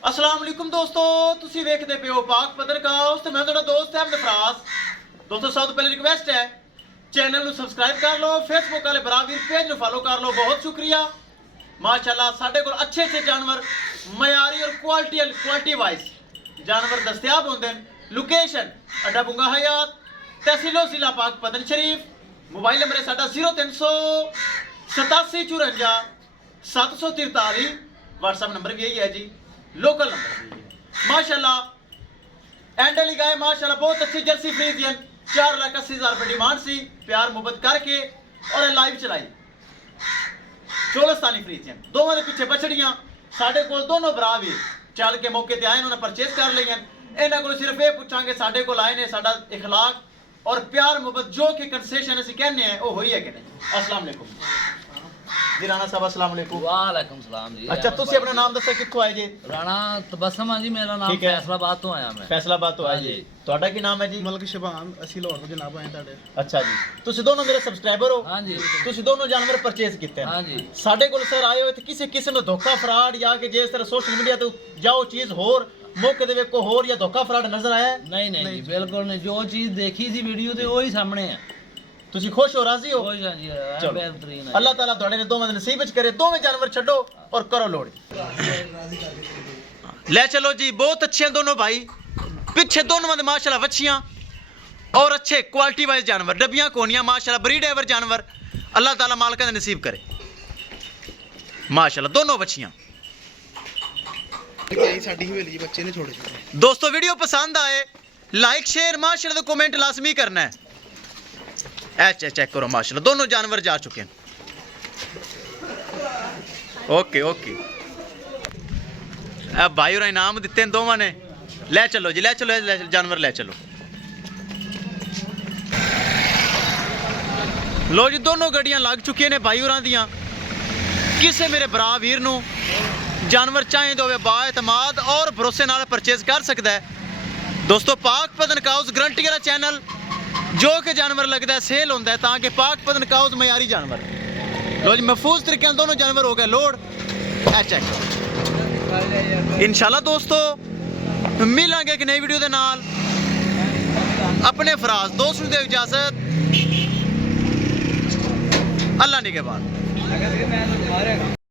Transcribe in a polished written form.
अस्सलाम वालेकुम दोस्तों, तुसी वेखदे पे हो पाक पत्रकास्ट ते मैं तुहाडा दोस्त अहमद फराज। दोस्तों सब तो पहले रिक्वेस्ट है चैनल ਨੂੰ ਸਬਸਕ੍ਰਾਈਬ ਕਰ ਲਓ, फेसबुक वाले बराबर पेज ਨੂੰ फॉलो कर लो। बहुत शुक्रिया माशाल्लाह। साडे कोल अच्छे अच्छे जानवर मयारी और क्वालिटी वाइज जानवर दस्तयाब होंदे न। लोकेशन अड्डा बुंगा हयात, तहसीलो जिला पाक पतन शरीफ। मोबाइल नंबर है साडा 0300 87 54 743। व्हाट्सएप नंबर भी यही है जी, लोकल नंबर भी है माशाल्लाह। एंडली गाय माशाल्लाह बहुत अच्छी जर्सी फ्रीजियन 4,80,000 रुपये डिमांड सी, प्यार मुहब्बत करके और लाइव चलाई। चोलस्तानी फ्रीजियन दोवां दे पिछे बछड़ियां साडे कोल दोनों भरा भी चल के मौके ते आए, उन्होंने परचेज कर लिया। इन्हां कोल सिर्फ ये पूछांगे साडे कोल आए ने साडा इखलाक और प्यार मुहब्बत जो कि कंसेशन असीं कहने हैं वो होई है कि नहीं। अस्सलाम वालेकुम जी राणा साहब, अस्सलाम वालेकुम। वालेकुम सलाम जी। अच्छा तुसी अपना नाम दसो, कित्थों आए जी? राणा तबस्सुम जी, मेरा नाम ठीक है। फैसलाबाद तो आया मैं। फैसलाबाद तो आए जी। ਤੁਹਾਡਾ ਕੀ ਨਾਮ ਹੈ ਜੀ? ਮਲਕ ਸ਼ਬਾਨ, ਅਸੀਂ ਲਾਹੌਰ ਤੋਂ ਜਨਾਬ ਆਏ ਤੁਹਾਡੇ। ਅੱਛਾ ਜੀ, ਤੁਸੀਂ ਦੋਨੋਂ ਮੇਰੇ ਸਬਸਕ੍ਰਾਈਬਰ ਹੋ। हाँ जी ਤੁਸੀਂ ਦੋਨੋਂ ਜਾਨਵਰ ਪਰਚੇਸ ਕੀਤੇ हाँ ਨੇ। जी। ਸਾਡੇ ਕੋਲ ਸਰ ਆਏ ਹੋਏ ਤੇ ਕਿਸੇ ਨੂੰ ਧੋਖਾ ਫਰਾਡ ਜਾਂ ਕਿ ਜਿਸ ਤਰ੍ਹਾਂ ਸੋਸ਼ਲ ਮੀਡੀਆ ਤੇ ਜਾਓ ਚੀਜ਼ ਹੋਰ ਮੌਕੇ ਦੇ ਵੇਖੋ ਹੋਰ ਜਾਂ ਧੋਖਾ ਫਰਾਡ ਨਜ਼ਰ ਆਇਆ ਹੈ? नहीं नहीं जी, बिल्कुल नहीं। जो चीज देखी थी वीडियो ते वही सामने है। ਤੁਸੀਂ ਖੁਸ਼ ਹੋ, ਰਾਜ਼ੀ ਹੋ? वही हाँ जी, चलो। बेहतरीन है। ਅੱਲਾਹ ਤਾਲਾ ਤੁਹਾਡੇ ਨੇ ਦੋਵਾਂ ਦੇ ਨਸੀਬ ਵਿੱਚ ਕਰੇ, ਦੋਵੇਂ ਜਾਨਵਰ ਛੱਡੋ ਔਰ ਕਰੋ ਲੋੜ। ਲੈ ਚਲੋ ਜੀ, ਬਹੁਤ ਅੱਛੇ ਹਨ दोनों भाई। पीछे दोनों में माशाल्लाह वच्छियां और अच्छे क्वालिटी वाइज जानवर, डबियां कोनियां माशाल्लाह, ब्रीड एवर जानवर अल्लाह ताला मालिक ने नसीब करे माशाल्लाह। दोनों वच्छियां ਸਾਡੀ ਹਵੇਲੀ 'ਚ ਬੱਚੇ ਨੇ ਛੋਟੇ ਛੋਟੇ। दोस्तों वीडियो पसंद आए लाइक शेयर माशाल्लाह तो कमेंट लाजमी करना है। चेक करो माशाल्लाह, दोनों जानवर जा चुके हैं। ओके ओके, अब भाई और इनाम दिते हैं दोवां ने। ले चलो जी, ले चलो जानवर ले चलो। लो जी, दोनों गड्डियां लग चुकी ने भाई होरां दियां। किसे मेरे भरा वीर नूं जानवर चाहे तो बाएतमाद और भरोसे नाल परचेज कर सकता है। दोस्तों पाक पतन काउस गारंटी वाला चैनल जो कि जानवर लगता है सेल होता है, ताकि पाक पतन काउस मयारी जानवर। लो जी, महफूज तरीके दोनों जानवर हो गए लोड। चेक इंशाल्लाह दोस्तों मिलांगे एक नई वीडियो के नाल। अपने फराज दोस्त नूं दे इजाजत, अल्लाह निगहबान।